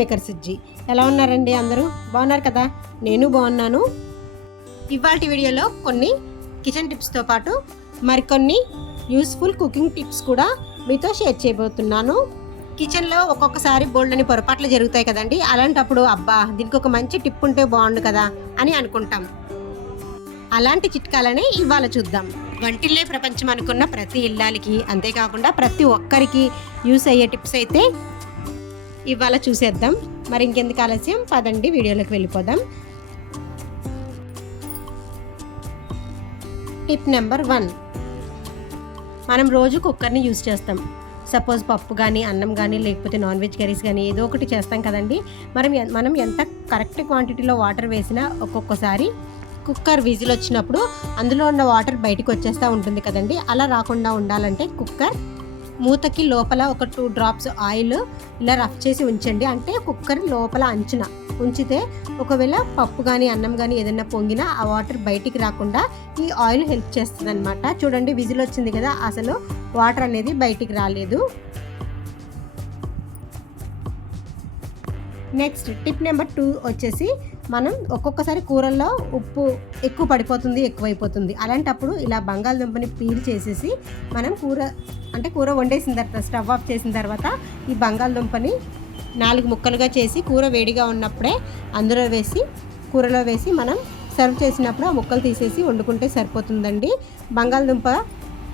Maker Sujji. ఎలా ఉన్నారండి అందరూ? బాగున్నారు కదా? నేను బాగున్నాను. ఇవాల్టి వీడియోలో కొన్ని కిచెన్ టిప్స్తో పాటు మరికొన్ని యూస్ఫుల్ కుకింగ్ టిప్స్ కూడా మీతో షేర్ చేయబోతున్నాను. కిచెన్లో ఒక్కొక్కసారి బోల్డని పొరపాట్లు జరుగుతాయి కదండి. అలాంటప్పుడు అబ్బా దీనికి ఒక మంచి టిప్ ఉంటే బాగుండు కదా అని అనుకుంటాం. అలాంటి చిట్కాలనే ఇవాళ చూద్దాం. వంటిల్లే ప్రపంచం అనుకున్న ప్రతి ఇల్లాలికి, అంతేకాకుండా ప్రతి ఒక్కరికి యూస్ అయ్యే టిప్స్ అయితే ఇవాళ చూసేద్దాం. మరి ఇంకెందుకు ఆలస్యం, పదండి వీడియోలోకి వెళ్ళిపోదాం. Tip number 1. మనం రోజు కుక్కర్ని యూస్ చేస్తాం. సపోజ్ పప్పు కానీ, అన్నం కానీ, లేకపోతే నాన్ వెజ్ కర్రీస్ కానీ ఏదో ఒకటి చేస్తాం కదండి. మనం ఎంత కరెక్ట్ క్వాంటిటీలో వాటర్ వేసినా ఒక్కొక్కసారి కుక్కర్ విజిల్ వచ్చినప్పుడు అందులో ఉన్న వాటర్ బయటికి వచ్చేస్తూ ఉంటుంది కదండి. అలా రాకుండా ఉండాలంటే కుక్కర్ మూతకి లోపల ఒక 2 డ్రాప్స్ ఆయిల్ ఇలా రఫ్ చేసి ఉంచండి. అంటే కుక్కర్ లోపల అంచున ఉంచితే ఒకవేళ పప్పు కానీ, అన్నం కానీ ఏదైనా పొంగినా ఆ వాటర్ బయటికి రాకుండా ఈ ఆయిల్ హెల్ప్ చేస్తుంది అనమాట. చూడండి, విజిల్ వచ్చింది కదా, అసలు వాటర్ అనేది బయటికి రాలేదు. నెక్స్ట్ టిప్ నెంబర్ 2 వచ్చేసి, మనం ఒక్కొక్కసారి కూరల్లో ఉప్పు ఎక్కువ పడిపోతుంది, ఎక్కువైపోతుంది. అలాంటప్పుడు ఇలా బంగాళదుంపని పీల్ చేసేసి మనం కూర వండేసిన తర్వాత, స్టవ్ ఆఫ్ చేసిన తర్వాత ఈ బంగాళదుంపని 4 ముక్కలుగా చేసి కూర వేడిగా ఉన్నప్పుడే కూరలో వేసి మనం సర్వ్ చేసినప్పుడు ఆ ముక్కలు తీసేసి వండుకుంటే సరిపోతుందండి. బంగాళదుంప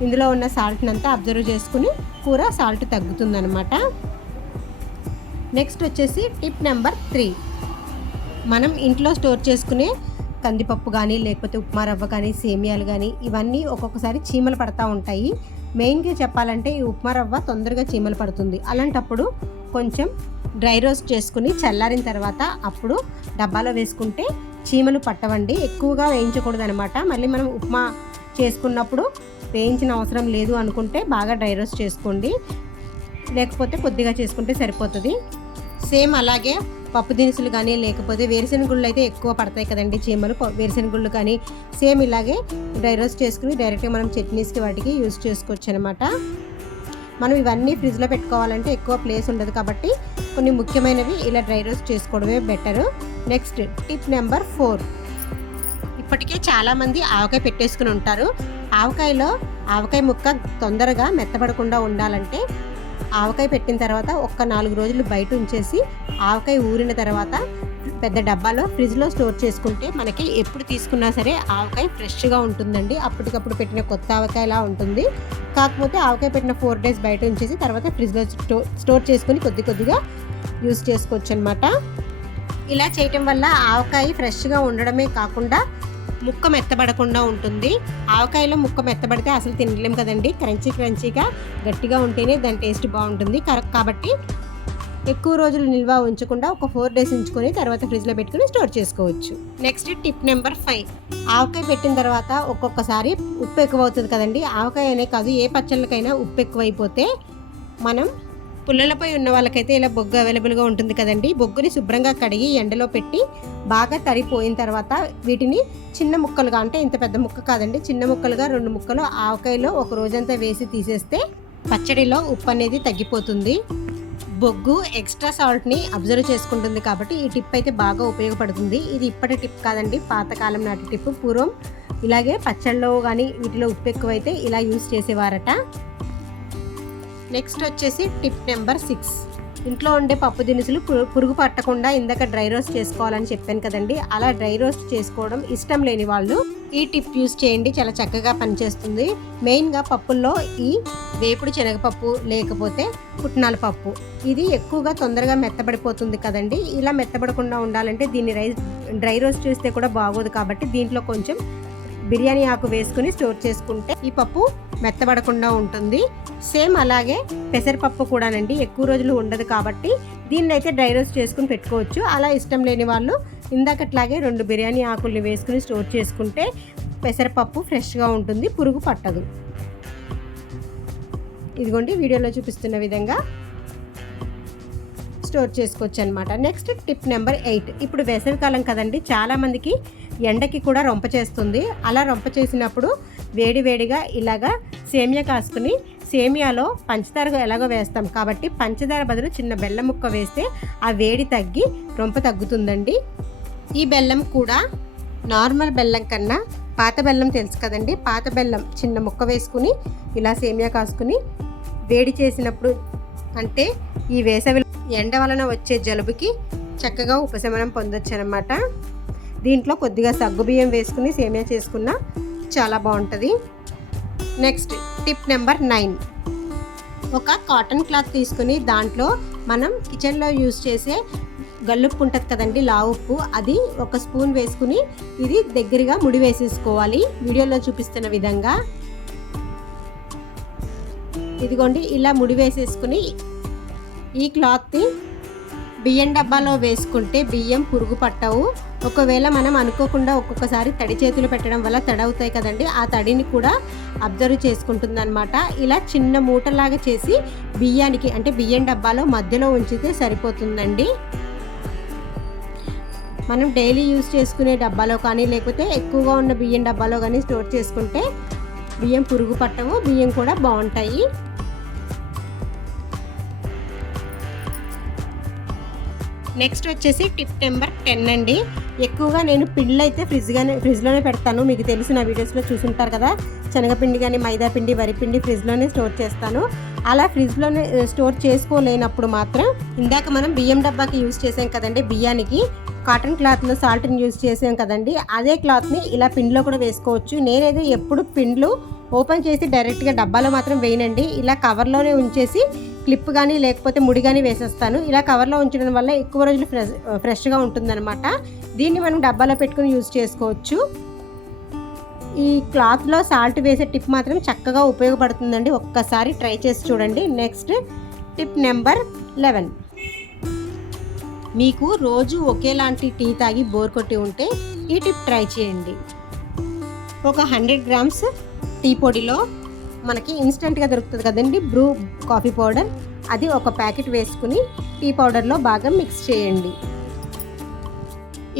ఇందులో ఉన్న సాల్ట్ని అంతా అబ్జర్వ్ చేసుకుని కూర సాల్ట్ తగ్గుతుందన్నమాట. నెక్స్ట్ వచ్చేసి టిప్ నెంబర్ 3. మనం ఇంట్లో స్టోర్ చేసుకునే కందిపప్పు కానీ, లేకపోతే ఉప్మా రవ్వ కానీ, సేమియాలు కానీ, ఇవన్నీ ఒక్కొక్కసారి చీమలు పడతా ఉంటాయి. మెయిన్గా చెప్పాలంటే ఈ ఉప్మా రవ్వ తొందరగా చీమలు పడుతుంది. అలాంటప్పుడు కొంచెం డ్రై రోస్ట్ చేసుకుని చల్లారిన తర్వాత అప్పుడు డబ్బాలో వేసుకుంటే చీమలు పట్టవండి. ఎక్కువగా వేయించకూడదు అనమాట. మళ్ళీ మనం ఉప్మా చేసుకున్నప్పుడు వేయించిన అవసరం లేదు అనుకుంటే బాగా డ్రై రోస్ట్ చేసుకోండి, లేకపోతే కొద్దిగా చేసుకుంటే సరిపోతుంది. సేమ్ అలాగే పప్పు దినుసులు కానీ, లేకపోతే వేరుశెనగుళ్ళు అయితే ఎక్కువ పడతాయి కదండి చీమలు. వేరుశెనగుళ్ళు కానీ సేమ్ ఇలాగే డ్రై రోస్ట్ చేసుకుని డైరెక్ట్గా మనం చట్నీస్కి వాటికి యూస్ చేసుకోవచ్చు అనమాట. మనం ఇవన్నీ ఫ్రిడ్జ్లో పెట్టుకోవాలంటే ఎక్కువ ప్లేస్ ఉండదు కాబట్టి కొన్ని ముఖ్యమైనవి ఇలా డ్రై రోస్ట్ చేసుకోవడమే బెటరు. Next tip number 4. ఇప్పటికే చాలామంది ఆవకాయ పెట్టేసుకుని ఉంటారు. ఆవకాయ ముక్క తొందరగా మెత్తబడకుండా ఉండాలంటే ఆవకాయ పెట్టిన తర్వాత 4 రోజులు బయట ఉంచేసి ఆవకాయ ఊరిన తర్వాత పెద్ద డబ్బాలో ఫ్రిడ్జ్లో స్టోర్ చేసుకుంటే మనకి ఎప్పుడు తీసుకున్నా సరే ఆవకాయ ఫ్రెష్గా ఉంటుందండి. అప్పటికప్పుడు పెట్టిన కొత్త ఆవకాయలా ఉంటుంది. కాకపోతే ఆవకాయ పెట్టిన 4 డేస్ బయట ఉంచేసి తర్వాత ఫ్రిడ్జ్లో స్టోర్ చేసుకొని కొద్దిగా యూస్ చేసుకోవచ్చు అనమాట. ఇలా చేయటం వల్ల ఆవకాయ ఫ్రెష్గా ఉండడమే కాకుండా ముక్క మెత్తబడకుండా ఉంటుంది. ఆవకాయలో ముక్క మెత్తబడితే అసలు తినలేం కదండి. క్రంచీగా గట్టిగా ఉంటేనే దాని టేస్ట్ బాగుంటుంది. కాబట్టి ఎక్కువ రోజులు నిల్వ ఉంచకుండా ఒక 4 డేస్ ఉంచుకొని తర్వాత ఫ్రిడ్జ్లో పెట్టుకుని స్టోర్ చేసుకోవచ్చు. Next tip number 5. ఆవకాయ పెట్టిన తర్వాత ఒక్కొక్కసారి ఉప్పు ఎక్కువ అవుతుంది కదండి. ఆవకాయ అనే కాదు, ఏ పచ్చళ్ళకైనా ఉప్పు ఎక్కువైపోతే మనం పుల్లలపై ఉన్న వాళ్ళకైతే ఇలా బొగ్గు అవైలబుల్గా ఉంటుంది కదండి. బొగ్గుని శుభ్రంగా కడిగి ఎండలో పెట్టి బాగా తరిపోయిన తర్వాత వీటిని చిన్న ముక్కలుగా, అంటే ఇంత పెద్ద ముక్క కాదండి, చిన్న ముక్కలుగా 2 ముక్కలు ఆవకాయలో ఒక రోజంతా వేసి తీసేస్తే పచ్చడిలో ఉప్పు అనేది తగ్గిపోతుంది. బొగ్గు ఎక్స్ట్రా సాల్ట్ని అబ్జర్వ్ చేసుకుంటుంది కాబట్టి ఈ టిప్ అయితే బాగా ఉపయోగపడుతుంది. ఇది ఇప్పటి టిప్ కాదండి, పాతకాలం నాటి టిప్. పూర్వం ఇలాగే పచ్చళ్ళలో కానీ వీటిలో ఉప్పు ఎక్కువైతే ఇలా యూస్ చేసేవారట. నెక్స్ట్ వచ్చేసి టిప్ నెంబర్ 6. ఇంట్లో ఉండే పప్పు దినుసులు పురుగు పట్టకుండా ఇందాక డ్రై రోస్ట్ చేసుకోవాలని చెప్పాను కదండి. అలా డ్రై రోస్ట్ చేసుకోవడం ఇష్టం లేని వాళ్ళు ఈ టిప్ యూస్ చేయండి, చాలా చక్కగా పనిచేస్తుంది. మెయిన్గా పప్పుల్లో ఈ వేపుడు శనగపప్పు, లేకపోతే పుట్నాల పప్పు, ఇది ఎక్కువగా తొందరగా మెత్తబడిపోతుంది కదండి. ఇలా మెత్తబడకుండా ఉండాలంటే దీన్ని డ్రై రోస్ట్ చేస్తే కూడా బాగోదు. కాబట్టి దీంట్లో కొంచెం బిర్యానీ ఆకు వేసుకుని స్టోర్ చేసుకుంటే ఈ పప్పు మెత్తబడకుండా ఉంటుంది. సేమ్ అలాగే పెసరపప్పు కూడానండి, ఎక్కువ రోజులు ఉండదు కాబట్టి దీన్ని అయితే డ్రై రోస్ట్ చేసుకుని పెట్టుకోవచ్చు. అలా ఇష్టం లేని వాళ్ళు ఇందాకట్లాగే 2 బిర్యానీ ఆకుల్ని వేసుకుని స్టోర్ చేసుకుంటే పెసరపప్పు ఫ్రెష్గా ఉంటుంది, పురుగు పట్టదు. ఇదిగోండి వీడియోలో చూపిస్తున్న విధంగా స్టోర్ చేసుకోవచ్చు అనమాట. Next tip number 8. ఇప్పుడు వేసవికాలం కదండి, చాలామందికి ఎండకి కూడా రొంప చేస్తుంది. అలా రొంప చేసినప్పుడు వేడివేడిగా ఇలాగా సేమియా కాసుకుని, సేమియాలో పంచదార ఎలాగో వేస్తాం కాబట్టి పంచదార బదులు చిన్న బెల్లం ముక్క వేస్తే ఆ వేడి తగ్గి రొంప తగ్గుతుందండి. ఈ బెల్లం కూడా నార్మల్ బెల్లం కన్నా పాత బెల్లం తెలుసు కదండి, పాత బెల్లం చిన్న ముక్క వేసుకుని ఇలా సేమియా కాసుకుని వేడి చేసినప్పుడు, అంటే ఈ వేసవి ఎండ వలన వచ్చే జలుబుకి చక్కగా ఉపశమనం పొందొచ్చు అనమాట. దీంట్లో కొద్దిగా సగ్గుబియ్యం వేసుకుని సేమియా చేసుకున్న చాలా బాగుంటుంది. Next tip number 9. ఒక కాటన్ క్లాత్ తీసుకుని దాంట్లో మనం కిచెన్లో యూజ్ చేసే గల్లుప్పు ఉంటుంది కదండి, లావుప్పు, అది 1 స్పూన్ వేసుకుని ఇది దగ్గరగా ముడి వేసేసుకోవాలి. వీడియోలో చూపిస్తున్న విధంగా ఇదిగోండి ఇలా ముడి వేసేసుకుని ఈ క్లాత్ని బియ్యం డబ్బాలో వేసుకుంటే బియ్యం పురుగు పట్టవు. ఒకవేళ మనం అనుకోకుండా ఒక్కొక్కసారి తడి చేతులు పెట్టడం వల్ల తడవుతాయి కదండి, ఆ తడిని కూడా అబ్జర్వ్ చేసుకుంటుంది అనమాట. ఇలా చిన్న మూటలాగా చేసి బియ్యానికి, అంటే బియ్యం డబ్బాలో మధ్యలో ఉంచితే సరిపోతుందండి. మనం డైలీ యూజ్ చేసుకునే డబ్బాలో కానీ లేకపోతే ఎక్కువగా ఉన్న బియ్యం డబ్బాలో కానీ స్టోర్ చేసుకుంటే బియ్యం పురుగు పట్టవు, బియ్యం కూడా బాగుంటాయి. నెక్స్ట్ వచ్చేసి టిప్ నెంబర్ 10 అండి. ఎక్కువగా నేను పిండిలు అయితే ఫ్రిడ్జ్లోనే పెడతాను. మీకు తెలిసి నా వీడియోస్లో చూసుంటారు కదా, శనగపిండి కానీ మైదా పిండి, వరిపిండి ఫ్రిడ్జ్లోనే స్టోర్ చేస్తాను. అలా ఫ్రిడ్జ్లోనే స్టోర్ చేసుకోలేనప్పుడు మాత్రం ఇందాక మనం బియ్యం డబ్బాకి యూజ్ చేసాం కదండి, బియ్యానికి కాటన్ క్లాత్లో సాల్ట్ని యూజ్ చేసాం కదండి, అదే క్లాత్ని ఇలా పిండిలో కూడా వేసుకోవచ్చు. నేనైతే ఎప్పుడు పిండ్లు ఓపెన్ చేసి డైరెక్ట్గా డబ్బాలో మాత్రం వేయనండి, ఇలా కవర్లోనే ఉంచేసి క్లిప్ కానీ లేకపోతే ముడి కానీ వేసేస్తాను. ఇలా కవర్లో ఉంచడం వల్ల ఎక్కువ రోజులు ఫ్రెష్గా ఉంటుందన్నమాట. దీన్ని మనం డబ్బాలో పెట్టుకుని యూజ్ చేసుకోవచ్చు. ఈ క్లాత్లో సాల్ట్ వేసే టిప్ మాత్రం చక్కగా ఉపయోగపడుతుందండి, ఒక్కసారి ట్రై చేసి చూడండి. Next tip number 11. మీకు రోజు ఒకేలాంటి టీ తాగి బోర్ కొట్టి ఉంటే ఈ టిప్ ట్రై చేయండి. ఒక 100 గ్రామ్స్ టీ పొడిలో మనకి ఇన్స్టెంట్గా దొరుకుతుంది కదండి బ్రూ కాఫీ పౌడర్, అది ఒక ప్యాకెట్ వేసుకుని టీ పౌడర్లో బాగా మిక్స్ చేయండి.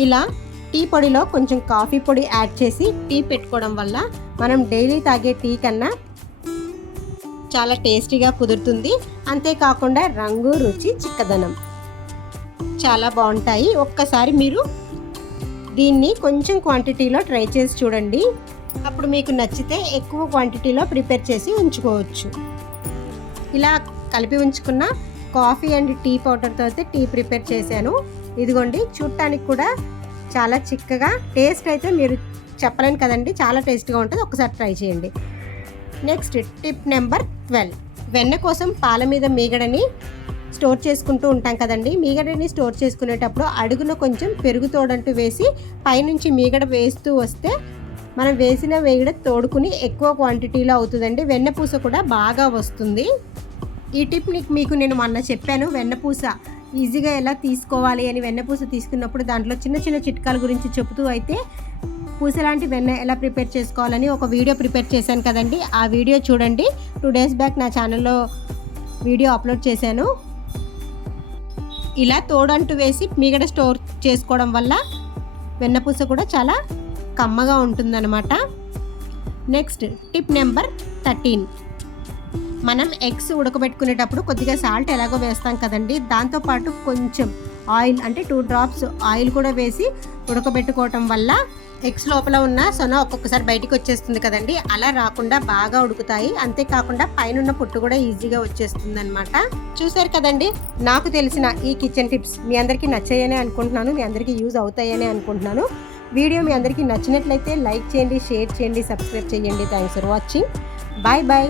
ఇలా టీ పొడిలో కొంచెం కాఫీ పొడి యాడ్ చేసి టీ పెట్టుకోవడం వల్ల మనం డైలీ తాగే టీ కన్నా చాలా టేస్టీగా కుదురుతుంది. అంతేకాకుండా రంగు, రుచి, చిక్కదనం చాలా బాగుంటాయి. ఒక్కసారి మీరు దీన్ని కొంచెం క్వాంటిటీలో ట్రై చేసి చూడండి, అప్పుడు మీకు నచ్చితే ఎక్కువ క్వాంటిటీలో ప్రిపేర్ చేసి ఉంచుకోవచ్చు. ఇలా కలిపి ఉంచుకున్న కాఫీ అండ్ టీ పౌడర్తో అయితే టీ ప్రిపేర్ చేశాను. ఇదిగోండి, చూడటానికి కూడా చాలా చిక్కగా, టేస్ట్ అయితే మీరు చెప్పలేను కదండి, చాలా టేస్ట్గా ఉంటుంది. ఒకసారి ట్రై చేయండి. Next tip number 12. వెన్న కోసం పాల మీద మీగడని స్టోర్ చేసుకుంటూ ఉంటాం కదండి, మీగడని స్టోర్ చేసుకునేటప్పుడు అడుగున కొంచెం పెరుగు తోడంటూ వేసి పైనుంచి మీగడ వేస్తూ వస్తే మనం వేసిన మీగడ తోడుకుని ఎక్కువ క్వాంటిటీలో అవుతుందండి. వెన్నపూస కూడా బాగా వస్తుంది. ఈ టిప్ మీకు నేను మొన్న చెప్పాను, వెన్నపూస ఈజీగా ఎలా తీసుకోవాలి అని. వెన్నపూస తీసుకున్నప్పుడు దాంట్లో చిన్న చిన్న చిట్కాల గురించి చెబుతూ అయితే పూస లాంటి వెన్న ఎలా ప్రిపేర్ చేసుకోవాలని ఒక వీడియో ప్రిపేర్ చేశాను కదండి, ఆ వీడియో చూడండి. 2 days బ్యాక్ నా ఛానల్లో వీడియో అప్లోడ్ చేశాను. ఇలా తోడంటూ వేసి మీగడ స్టోర్ చేసుకోవడం వల్ల వెన్నపూస కూడా చాలా కమ్మగా ఉంటుందన్నమాట. Next tip number 13. మనం ఎగ్స్ ఉడకబెట్టుకునేటప్పుడు కొద్దిగా సాల్ట్ ఎలాగో వేస్తాం కదండి, దాంతోపాటు కొంచెం ఆయిల్, అంటే 2 drops ఆయిల్ కూడా వేసి ఉడకబెట్టుకోవటం వల్ల ఎగ్స్ లోపల ఉన్న సొన ఒక్కొక్కసారి బయటికి వచ్చేస్తుంది కదండి, అలా రాకుండా బాగా ఉడుకుతాయి. అంతేకాకుండా పైన పొట్టు కూడా ఈజీగా వచ్చేస్తుంది అనమాట. చూసారు కదండి, నాకు తెలిసిన ఈ కిచెన్ టిప్స్ మీ అందరికీ నచ్చాయని అనుకుంటున్నాను, మీ అందరికీ యూజ్ అవుతాయని అనుకుంటున్నాను. వీడియో మీ అందరికీ నచ్చినట్లయితే లైక్ చేయండి, షేర్ చేయండి, సబ్స్క్రైబ్ చేయండి. Thanks for watching. Bye bye.